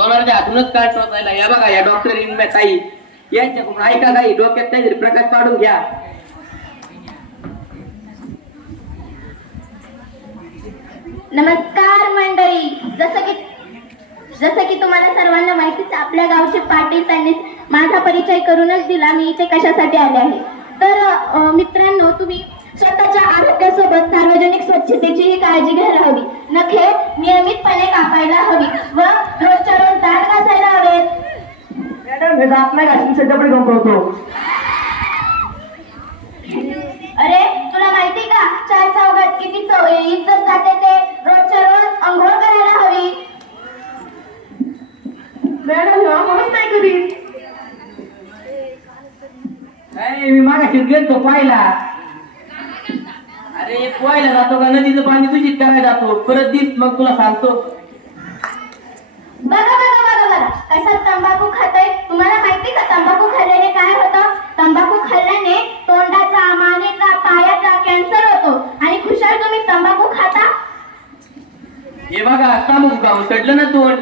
सोनारच्या हातूनच काढ टोचायला. या बघा या डॉक्टर इंबे ताई यांच्याकडून ऐका काही डोक्यात काहीतरी प्रकाश पाडून घ्या. नमस्कार मंडळी. जसं की तुम्हाला सर्वांना माहितीच आपल्या गावचे पाटील त्यांनी माझा परिचय करूनच दिला. मी इथे कशासाठी आले आहे तर मित्रांनो, तुम्ही स्वतःच्या आरोग्यासोबत सार्वजनिक स्वच्छतेचीही काळजी घ्यायला हवी. नखे नियमितपणे कापायला हवी व रोजच्या रोज दात घासायला हवेत. मॅडम हे दात नाही घासून सध्याकडे गंपवतो. अरे तुला माहिती का चार चौघात किती इज्जत जाते ते. रोजच्या रोज अंघोळ करायला हवी. मॅडम हे आम्हालाच नाही करीत. मी मागाशीच गेलतो पाहिला. अरे पोहायला जातो का नदीचं पाणी दूषित करायला जातो. परत दिस मग तुला सांगतो. बघा बघा बघा बघा कसा तंबाखू खातोय. तुम्हाला माहिती का तंबाखू खाल्ल्याने काय होतं? तंबाखू खाल्ल्याने तोंडाचा, मानेचा, पायाचा कॅन्सर होतो. आणि खुशाल तुम्ही तंबाखू खाता. हे बघा तांबूक गाव चढलं ना तोंड.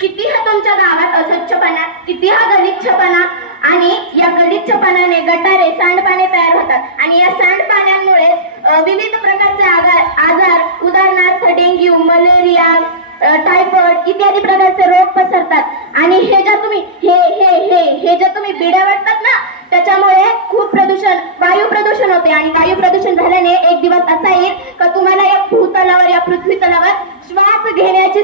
किती हा तुमच्या गावात अस्वच्छपणा, किती हा गलिच्छपणा. आणि या गलिच्छपणाने गटारे, सांडपाणी तयार होतात आणि या सांडपाण्यांमुळे विविध प्रकारचे आजार उदाहरणार्थ डेंग्यू, मलेरिया, टायफॉइड इत्यादी प्रकारचे रोग पसरतात. आणि हे ज्या तुम्ही बिड्या वाटतात ना, त्याच्यामुळे खूप वायू प्रदूषण होते. आणि वायू प्रदूषण झाल्याने एक दिवस असा येईल का तुम्हाला या भूतलावर, या पृथ्वी तलावर श्वास घेण्याची